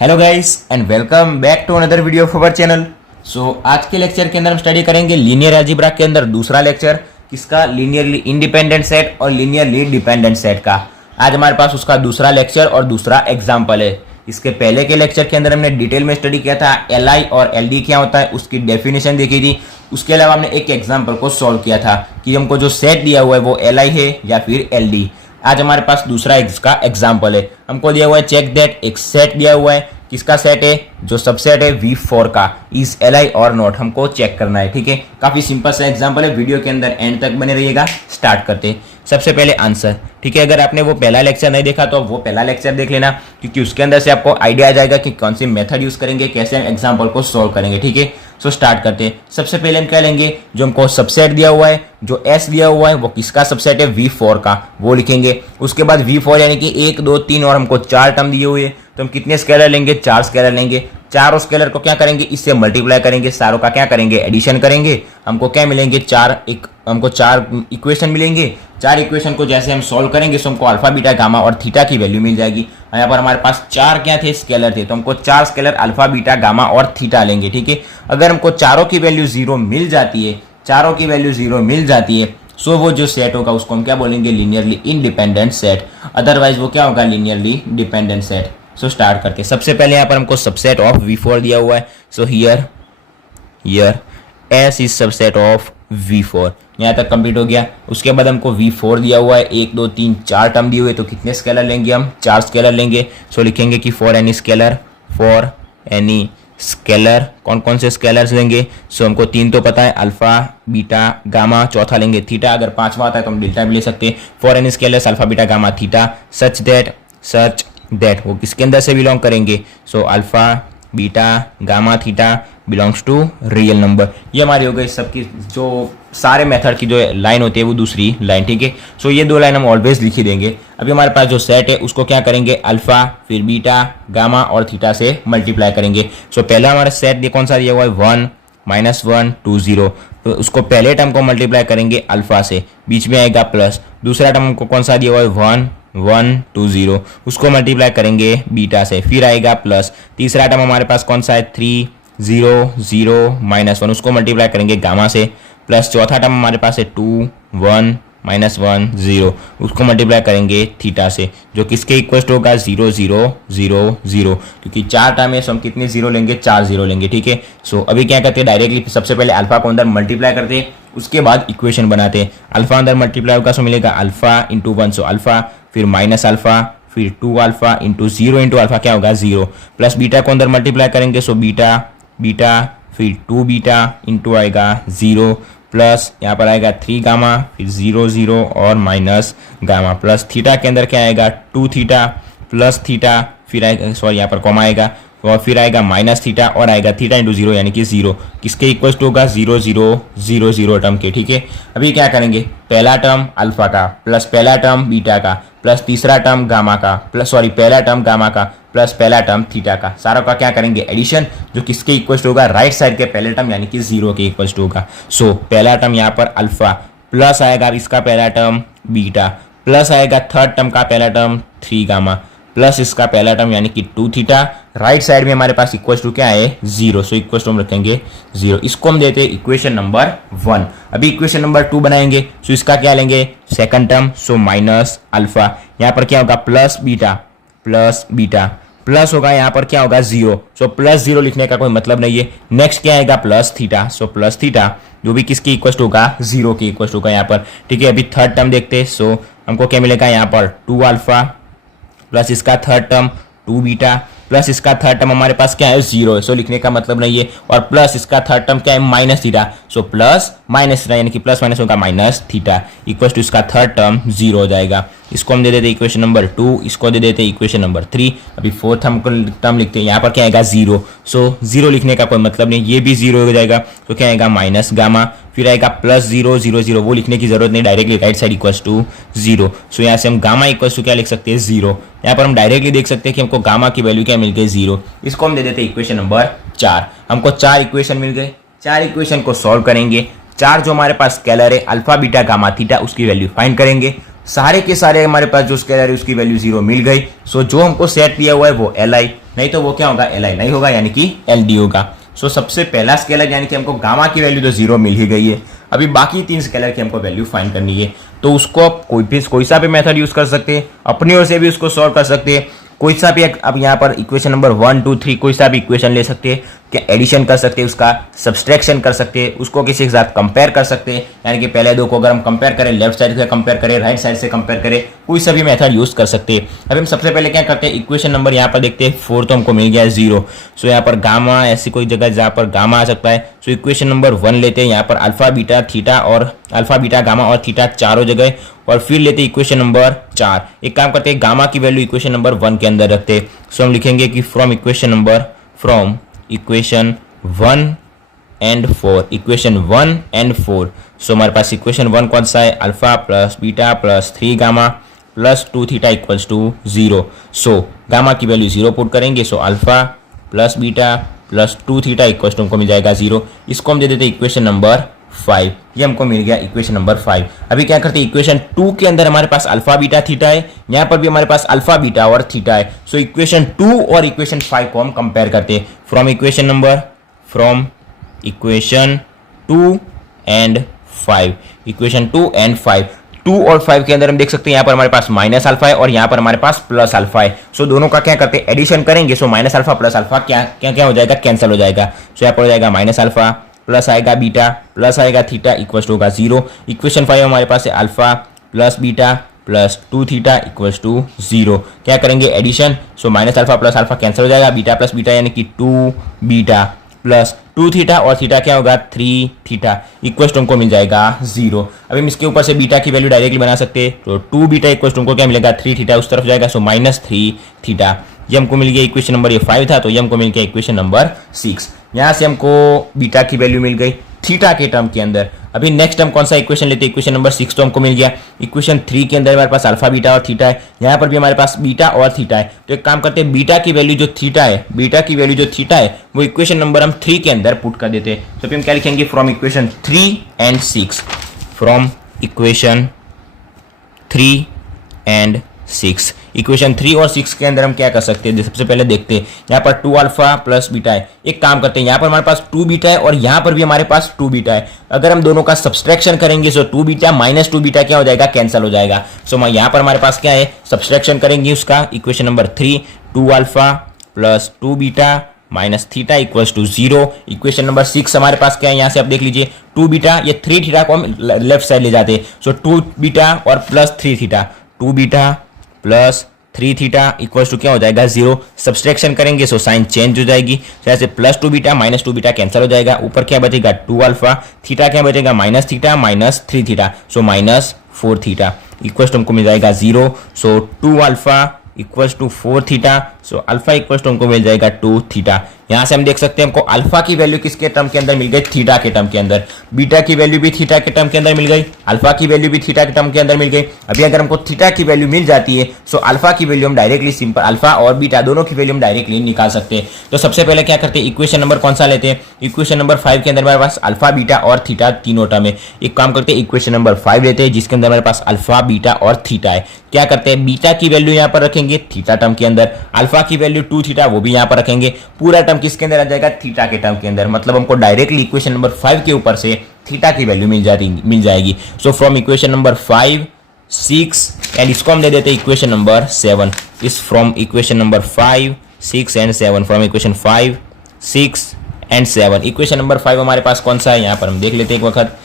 Hello guys and welcome back to another video of our channel. आज के lecture के अंदर हम स्टडी करेंगे लीनियर अलजेब्रा के अंदर दूसरा लेक्चर, किसका? लीनियरली इंडिपेंडेंट सेट और लीनियरली डिपेंडेंट सेट का। आज हमारे पास उसका दूसरा लेक्चर और दूसरा एग्जाम्पल है। इसके पहले के लेक्चर के अंदर हमने डिटेल में स्टडी किया था एल और एल क्या होता है, उसकी डेफिनेशन देखी थी। उसके अलावा हमने एक एग्जाम्पल को सॉल्व किया था कि हमको जो सेट दिया हुआ है वो एल है या फिर एल। आज हमारे पास दूसरा इसका एग्जाम्पल है। हमको दिया हुआ है चेक दैट, एक सेट दिया हुआ है। किसका सेट है? जो सबसेट है V4 का। इज एल आई और नॉट हमको चेक करना है। ठीक है, काफी सिंपल सा एग्जाम्पल है। वीडियो के अंदर एंड तक बने रहिएगा। स्टार्ट करते हैं। सबसे पहले आंसर। ठीक है, अगर आपने वो पहला लेक्चर नहीं देखा तो वो पहला लेक्चर देख लेना, क्योंकि उसके अंदर से आपको आइडिया आ जाएगा कि कौन सी मेथड यूज करेंगे, कैसे हम एग्जाम्पल को सॉल्व करेंगे। ठीक है, सो स्टार्ट करते हैं। सबसे पहले हम क्या लेंगे? जो हमको सबसेट दिया हुआ है, जो S दिया हुआ है, वो किसका सबसेट है? V4 का, वो लिखेंगे। उसके बाद V4 यानी कि 1 2 3 और हमको 4 टर्म दिए हुए, तो हम कितने स्केलर लेंगे? 4 स्केलर लेंगे। चारों स्केलर को क्या करेंगे? इससे मल्टीप्लाई करेंगे। सारों का क्या करेंगे? एडिशन करेंगे। हमको क्या मिलेंगे? हमको 4 इक्वेशन मिलेंगे। 4 इक्वेशन को जैसे हम सॉल्व करेंगे तो हमको अल्फा बीटा गामा और थीटा की वैल्यू मिल जाएगी। यहाँ पर हमारे पास 4 क्या थे? स्केलर थे, तो हमको 4 स्केलर अल्फा बीटा गामा और थीटा लेंगे। ठीक है, अगर हमको चारों की वैल्यू 0 मिल जाती है, चारों की वैल्यू 0 मिल जाती है, सो वो जो सेट होगा उसको हम क्या बोलेंगे? Linearly independent set. अदरवाइज वो क्या होगा? Linearly dependent set. So start करके सबसे पहले यहाँ पर हमको सबसेट ऑफ V4 दिया हुआ है। So here S is subset of V4। यहाँ तक कंप्लीट हो गया। उसके बाद हमको V4 दिया हुआ है, 1 2 3 4 टर्म दिए हुए, तो कितने स्केलर लेंगे? हम 4 स्केलर लेंगे। सो लिखेंगे कि फॉर एनी स्केलर कौन कौन से स्केलर्स लेंगे? सो हमको 3 तो पता है, अल्फा बीटा गामा, चौथा लेंगे थीटा। अगर 5वां आता है तो हम डेल्टा भी ले सकते हैं। For any scalars alpha beta gamma theta such that वो किसके अंदर से बिलोंग करेंगे? So alpha beta gamma theta belongs to real number. ये हमारी हो गई सबकी जो सारे मेथड की जो लाइन होती है वो दूसरी लाइन। ठीक है, सो ये 2 लाइन हम ऑलवेज लिख ही देंगे। अभी हमारे पास जो सेट है उसको क्या करेंगे? अल्फा फिर बीटा गामा और थीटा से मल्टीप्लाई करेंगे। सो पहला हमारा सेट कौन सा दिया हुआ है? 1 -1 2 0, तो उसको पहले टर्म को मल्टीप्लाई करेंगे अल्फा से, बीच में आएगा प्लस। दूसरा टर्म हमको कौन सा दिया हुआ है? 1 1 2 0, उसको मल्टीप्लाई करेंगे बीटा से, फिर आएगा प्लस। तीसरा टर्म हमारे पास कौन सा है? 3 0 0 -1, उसको मल्टीप्लाई करेंगे गामा से, प्लस चौथा टर्म हमारे पास है 2 1 -1 0, उसको मल्टीप्लाई करेंगे थीटा से, जो किसके इक्वल होगा? 0 0 0 0, क्योंकि 4 टर्म है, सो हम कितने 0 लेंगे? 4 0 लेंगे। ठीक है, सो अभी क्या करते हैं? डायरेक्टली सबसे पहले अल्फा को अंदर मल्टीप्लाई करते हैं, उसके बाद इक्वेशन बनाते हैं। अल्फा अंदर मल्टीप्लाई होगा, सो मिलेगा अल्फा इंटू 1, सो अल्फा फिर माइनस अल्फा फिर 2 अल्फा इंटू 0 इंटू अल्फा क्या होगा? 0, प्लस बीटा को अंदर मल्टीप्लाई करेंगे, सो बीटा फिर 2 बीटा इंटू आएगा 0, प्लस यहाँ पर आएगा 3 गामा फिर 0 0 और माइनस गामा, प्लस थीटा के अंदर क्या आएगा? 2 थीटा प्लस थीटा, फिर आएगा सॉरी यहाँ पर कॉमा आएगा, और फिर आएगा माइनस थीटा और आएगा थीटा इंटू 0 यानी कि 0, किसके इक्वल टू होगा? 0 0 0 0 टर्म के। ठीक है, अभी क्या करेंगे? पहला टर्म अल्फा का प्लस पहला टर्म बीटा का प्लस तीसरा टर्म गामा का पहला टर्म गामा का प्लस पहला टर्म थीटा का, सारों का क्या करेंगे? एडिशन, जो किसके इक्वल होगा? राइट साइड के पहले टर्म यानी कि 0 के इक्वल होगा। सो पहला टर्म यहाँ पर अल्फा, प्लस आएगा इसका पहला टर्म बीटा, प्लस आएगा थर्ड टर्म का पहला टर्म 3 गामा, प्लस इसका पहला टर्म यानी कि 2 थीटा। राइट साइड में हमारे पास इक्वल टू क्या है? 0, सो इक्वल टू हम रखेंगे 0। इसको हम देते हैं इक्वेशन नंबर 1। अभी इक्वेशन नंबर 2 बनाएंगे, सो इसका क्या लेंगे? सेकंड टर्म, सो माइनस अल्फा, यहाँ पर क्या होगा? प्लस बीटा प्लस होगा, यहाँ पर क्या होगा? 0, सो प्लस 0 लिखने का कोई मतलब नहीं है। नेक्स्ट क्या आएगा? Plus theta, so plus theta जो भी किसकी इक्वल होगा? 0 की इक्वल होगा यहाँ पर। ठीक है, अभी थर्ड टर्म देखते हैं। सो हमको क्या मिलेगा यहाँ पर? 2 अल्फा प्लस इसका थर्ड टर्म 2 बीटा प्लस इसका थर्ड टर्म हमारे पास क्या है? 0 है, सो लिखने का मतलब नहीं है। और प्लस इसका थर्ड टर्म क्या है? Minus theta, so plus minus theta यानी कि प्लस माइनस होगा माइनस थीटा, इक्वल टू इसका थर्ड टर्म 0 हो जाएगा। इसको हम दे देते इक्वेशन नंबर 2, इसको दे देते इक्वेशन नंबर 3। अभी फोर्थ टर्म लिखते हैं, यहाँ पर क्या आएगा? 0, सो 0 लिखने का कोई मतलब नहीं, ये भी 0 हो जाएगा, तो क्या आएगा? माइनस गामा, फिर आएगा प्लस 0 0 0, वो लिखने की जरूरत नहीं, directly right side equal to 0। So यहाँ से हम गामा इक्वल टू क्या लिख सकते हैं? 0। यहाँ पर हम डायरेक्टली देख सकते हैं कि हमको गामा की वैल्यू क्या मिल गई? 0। इसको हम दे देते हैं इक्वेशन नंबर 4। हमको 4 इक्वेशन मिल गए। 4 इक्वेशन को सॉल्व करेंगे। 4 जो हमारे पास स्केलर है अल्फा बीटा गामा थीटा, उसकी वैल्यू फाइंड करेंगे। सारे के सारे हमारे पास जो स्केलर है उसकी वैल्यू 0 मिल गई। सो जो हमको सेट दिया हुआ है वो एल आई, नहीं तो वो क्या होगा, एल आई नहीं होगा, यानी कि एल डी होगा। सो सबसे पहला स्केलर यानी कि हमको गामा की वैल्यू तो 0 मिल ही गई है। अभी बाकी 3 स्केलर की हमको वैल्यू फाइंड करनी है, तो उसको आप कोई सा भी मेथड यूज कर सकते हैं, अपनी ओर से भी उसको सॉल्व कर सकते हैं। कोई सा भी अब यहाँ पर इक्वेशन नंबर 1 2 3 कोई सा भी इक्वेशन ले सकते हैं, क्या एडिशन कर सकते हैं, उसका सब्सट्रैक्शन कर सकते हैं, उसको किसी के साथ कंपेयर कर सकते हैं, यानी कि पहले दो को अगर हम कंपेयर करें, लेफ्ट साइड से कंपेयर करें, राइट साइड से कंपेयर करें, कोई सा भी मेथड यूज कर सकते हैं। अभी हम सबसे पहले क्या करते हैं, इक्वेशन नंबर यहाँ पर देखते हैं 4 तो हमको मिल गया है 0। सो यहाँ पर गामा ऐसी कोई जगह जहाँ पर गामा आ सकता है। सो इक्वेशन नंबर 1 लेते हैं, यहाँ पर अल्फा बीटा थीटा और अल्फा बीटा गामा और थीटा चारों जगह, और फिर लेते हैं इक्वेशन नंबर 4। एक काम करते हैं, गामा की वैल्यू इक्वेशन नंबर 1 के अंदर रखते हैं। सो हम लिखेंगे कि from equation 1 and 4, equation 1 and 4। So हमारे पास इक्वेशन 1 कौन सा है, alpha plus beta plus 3 gamma plus 2 theta equals to 0। So gamma की वैल्यू 0 पुट करेंगे, so alpha plus beta plus 2 theta equals to हमको मिल जाएगा 0। इसको हम दे देते हैं इक्वेशन नंबर 5, ये हमको मिल गया इक्वेशन नंबर 5। अभी क्या करते हैं, इक्वेशन 2 के अंदर हमारे पास अल्फा बीटा थीटा है, यहाँ पर भी हमारे पास अल्फा बीटा और थीटा है। सो इक्वेशन 2 और इक्वेशन 5 को हम कंपेयर करते हैं। From equation 2 and 5, equation 2 and 5, 2 और 5 के अंदर हम देख सकते हैं यहाँ पर हमारे पास माइनस अल्फा है और यहाँ पर हमारे पास प्लस अल्फा है। सो दोनों का क्या करते हैं, एडिशन करेंगे। सो माइनस अल्फा प्लस अल्फा क्या हो जाएगा, कैंसिल हो जाएगा। सो यहाँ पर हो जाएगा माइनस अल्फा प्लस आएगा बीटा प्लस आएगा थीटा इक्वल्स टू होगा 0। इक्वेशन 5 हमारे पास है alpha plus beta plus 2 theta equals to 0। क्या करेंगे, addition. So minus alpha plus alpha cancel हो जाएगा, बीटा प्लस बीटा यानी कि 2 बीटा प्लस 2 थीटा और थीटा क्या होगा 3 थीटा इक्वल्स टू हमको मिल जाएगा 0। अभी हम इसके ऊपर से बीटा की वैल्यू डायरेक्टली बना सकते हैं, तो 2 बीटा इक्वल्स टू हमको क्या मिलेगा 3 थीटा उस तरफ जाएगा, सो माइनस 3 थीटा। ये हमको मिल गया इक्वेशन नंबर, ये 5 था, तो ये हमको मिल गया इक्वेशन नंबर 6। यहाँ से हमको बीटा की वैल्यू मिल गई थीटा के टर्म के अंदर। अभी नेक्स्ट हम कौन सा इक्वेशन लेते हैं, इक्वेशन नंबर 6 तो हमको मिल गया। इक्वेशन 3 के अंदर हमारे पास अल्फा बीटा और थीटा है, यहाँ पर भी हमारे पास बीटा और थीटा है। तो एक काम करते हैं, बीटा की वैल्यू जो थीटा है वो इक्वेशन नंबर हम 3 के अंदर पुट कर देते हैं। तो फिर हम क्या लिखेंगे, from equation 3 and 6, from equation 3 and 6, equation 3 और 6 के अंदर हम क्या कर सकते हैं, सबसे पहले देखते हैं। यहाँ पर 2 अल्फा प्लस बीटा है, एक काम करते हैं, यहाँ पर हमारे पास 2 बीटा है और यहाँ पर भी हमारे पास 2 बीटा है। अगर हम दोनों का सब्सट्रैक्शन करेंगे, सो 2 बीटा माइनस 2 बीटा क्या हो जाएगा, कैंसिल हो जाएगा। सो यहाँ पर हमारे पास क्या है, सब्सट्रैक्शन करेंगे उसका, equation number 3 2 alpha plus 2 beta minus theta equals to 0। Equation number 6 हमारे पास क्या है, यहाँ से आप देख लीजिए 2 बीटा, ये 3 थीटा को हम लेफ्ट साइड ले जाते हैं। सो 2 बीटा और plus 3 theta, 2 beta plus 3 theta equals to क्या हो जाएगा 0। सब्सट्रैक्शन करेंगे सो साइन चेंज हो जाएगी, जैसे plus 2 beta minus 2 beta cancel हो जाएगा, ऊपर क्या बचेगा 2 अल्फा, थीटा क्या बचेगा minus theta minus 3 theta, so minus 4 theta equals to हमको मिल जाएगा 0। So 2 alpha equals to 4 theta, so alpha equals to हमको मिल जाएगा 2 थीटा। यहाँ से हम देख सकते हैं हमको अल्फा की वैल्यू किसके टर्म के अंदर मिल गई, थीटा के टर्म के अंदर। बीटा की वैल्यू भी थीटा के टर्म के अंदर मिल गई, अल्फा की वैल्यू भी थीटा के टर्म के अंदर मिल गई। अभी अगर हमको थीटा की वैल्यू मिल जाती है, सो अल्फा की वैल्यू हम डायरेक्टली सिंपल, अल्फा और बीटा दोनों की वैल्यू हम डायरेक्टली निकाल सकते हैं। तो सबसे पहले क्या करते हैं, इक्वेशन नंबर कौन सा लेते हैं, इक्वेशन नंबर 5 के अंदर हमारे पास अल्फा बीटा और थीटा तीनों टर्म है। एक काम करते हैं, इक्वेशन नंबर 5 लेते हैं जिसके अंदर हमारे पास अल्फा बीटा और थीटा है। क्या करते हैं, बीटा की वैल्यू यहाँ पर रखेंगे थीटा टर्म के अंदर, अल्फा की वैल्यू 2 थीटा वो भी यहाँ पर रखेंगे, पूरा टर्म किसके अंदर आ जाएगा, थीटा के टर्म के अंदर। मतलब हमको डायरेक्टली इक्वेशन नंबर 5 के ऊपर से थीटा की वैल्यू मिल जाएगी। So from equation number 5 6 and इसको हम दे देते हैं इक्वेशन नंबर 7। इस from equation number 5 6 and 7, from equation 5 6 and 7। Equation number 5 हमारे पास कौन सा है, यहाँ पर हम देख लेते हैं एक वक्त।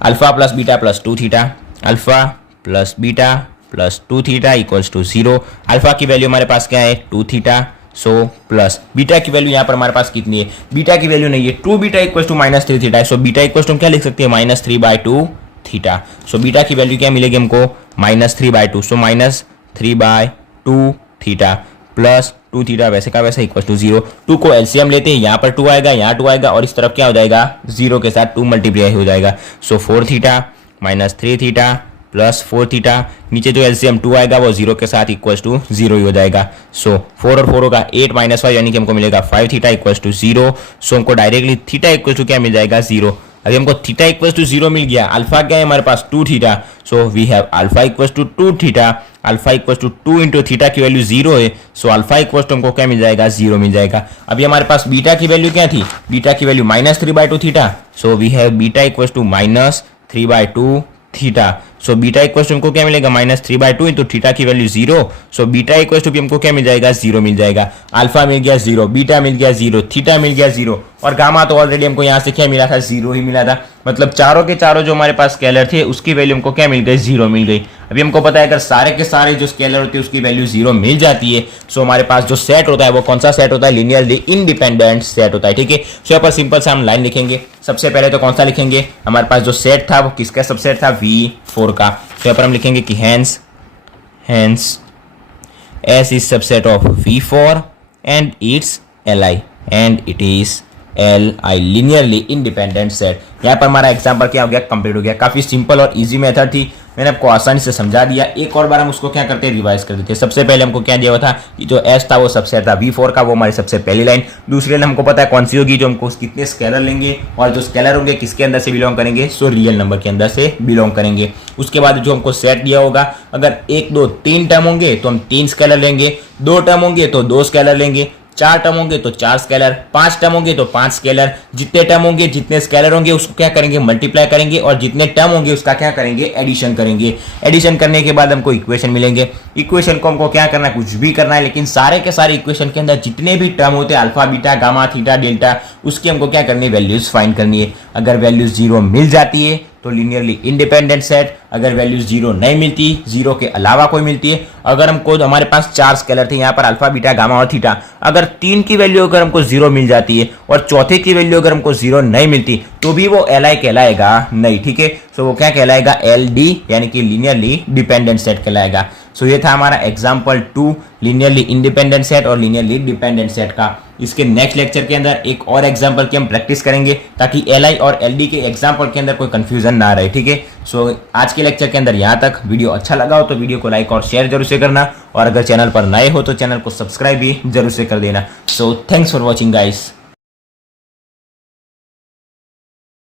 Alpha plus beta plus 2 theta, alpha plus beta plus 2 theta equals to 0। Alpha की वैल्यू हमारे पास क्या है 2 थीटा, सो प्लस बीटा की वैल्यू यहाँ पर हमारे पास कितनी है, बीटा की वैल्यू नहीं है, 2 beta equals to minus 3 theta है। सो बीटा इक्वल्स टू हम क्या लिख सकते हैं, माइनस 3/2 थीटा। सो बीटा की वैल्यू क्या मिलेगी हमको, minus 3/2, so minus 3/2 theta plus 2 theta वैसे का वैसे इक्वल टू 0। 2 को एलसीएम लेते हैं, यहाँ पर 2 आएगा, यहाँ 2 आएगा और इस तरफ क्या हो जाएगा 0 के साथ 2 मल्टीप्लाई हो जाएगा। सो 4 theta minus 3 theta plus 4 theta, नीचे जो एलसीएम 2 आएगा वो 0 के साथ इक्वल्स टू 0 ही हो जाएगा। सो 4 और 4 होगा 8 माइनस 5 यानी कि हमको मिलेगा 5 थीटा इक्वल्स टू 0। सो हमको डायरेक्टली थीटा इक्वल्स टू क्या मिल जाएगा 0। अभी हमको थीटा इक्वल टू 0 मिल गया, अल्फा क्या है हमारे पास 2 theta, so we have alpha equal to 2 theta, alpha equal to 2 into theta की वैल्यू 0 है, सो अल्फा इक्वल टू हमको क्या मिल जाएगा 0 मिल जाएगा। अभी हमारे पास बीटा की वैल्यू क्या थी, बीटा की value -3/2 theta, so we have beta equal to -3/2 theta, so beta equal to हमको क्या मिलेगा -3/2 इंटू थीटा की value 0, so beta equal to भी हमको क्या मिल जाएगा 0 मिल जाएगा। अल्फा मिल गया 0, बीटा मिल गया 0, थीटा मिल गया 0 और गामा तो ऑलरेडी हमको यहाँ से क्या मिला था 0 ही मिला था, मतलब चारों के चारों जो हमारे पास स्केलर थे उसकी वैल्यू हमको क्या मिल गई 0 मिल गई। अभी हमको पता है अगर सारे के सारे जो स्केलर होते हैं उसकी वैल्यू 0 मिल जाती है, सो हमारे पास जो सेट होता है वो कौन सा सेट होता है, लीनियरली इंडिपेंडेंट सेट होता है। ठीक है, सो यहाँ पर सिंपल सा हम लाइन लिखेंगे। सबसे पहले तो कौन सा लिखेंगे, हमारे पास जो सेट था वो किसका सबसेट था, V4 का। तो यहाँ पर हम लिखेंगे कि hence S is subset of V4 and its Li and it is Li linearly independent set। यहाँ पर हमारा एग्जाम्पल क्या हो गया, कंप्लीट हो गया। काफी सिंपल और इजी मेथड थी, मैंने आपको आसानी से समझा दिया। एक और बार हम उसको क्या करते हैं, रिवाइज कर देते हैं। सबसे पहले हमको क्या दिया हुआ था कि जो S था वो सबसेट था V4 का, वो हमारी सबसे पहली लाइन। दूसरी लाइन हमको पता है कौन सी होगी, जो हमको कितने स्केलर लेंगे और जो स्केलर होंगे किसके अंदर से बिलोंग करेंगे, सो रियल नंबर के अंदर से बिलोंग करेंगे। उसके बाद जो हमको सेट दिया होगा, अगर 1 2 3 टर्म होंगे तो हम 3 स्केलर लेंगे, 2 टर्म होंगे तो 2 स्केलर लेंगे, 4 टर्म होंगे तो 4 स्केलर, 5 टर्म होंगे तो 5 स्केलर। जितने टर्म होंगे जितने स्केलर होंगे उसको क्या करेंगे, मल्टीप्लाई करेंगे और जितने टर्म होंगे उसका क्या करेंगे, एडिशन करेंगे। एडिशन करने के बाद हमको इक्वेशन मिलेंगे। इक्वेशन को हमको क्या करना है, कुछ भी करना है, लेकिन सारे के सारे इक्वेशन के अंदर जितने भी टर्म होते हैं alpha beta gamma theta delta, उसकी हमको क्या करनी है, वैल्यूज फाइंड करनी है। अगर वैल्यूज 0 मिल जाती है तो लीनियरली इंडिपेंडेंट सेट, अगर वैल्यूज 0 नहीं मिलती, 0 के अलावा कोई मिलती है, अगर हमको हमारे पास 4 स्केलर थे यहाँ पर अल्फा बीटा गामा और थीटा, अगर 3 की वैल्यू अगर हमको 0 मिल जाती है और चौथे की वैल्यू अगर हमको 0 नहीं मिलती तो भी वो Li कहलाएगा नहीं। ठीक है, सो वो क्या कहलाएगा, LD यानी कि लीनियरली डिपेंडेंट सेट कहलाएगा। सो ये था हमारा एग्जाम्पल 2 लीनियरली इंडिपेंडेंट सेट और लीनियरली डिपेंडेंट सेट का। इसके नेक्स्ट लेक्चर के अंदर एक और एग्जाम्पल की हम प्रैक्टिस करेंगे ताकि Li और LD के एग्जाम्पल के अंदर कोई कंफ्यूजन ना रहे। ठीक है, सो आज के लेक्चर के अंदर यहाँ तक। वीडियो अच्छा लगा हो तो वीडियो को लाइक और शेयर जरूर से करना, और अगर चैनल पर नए हो तो चैनल को सब्सक्राइब भी जरूर से कर देना। So thanks for watching guys.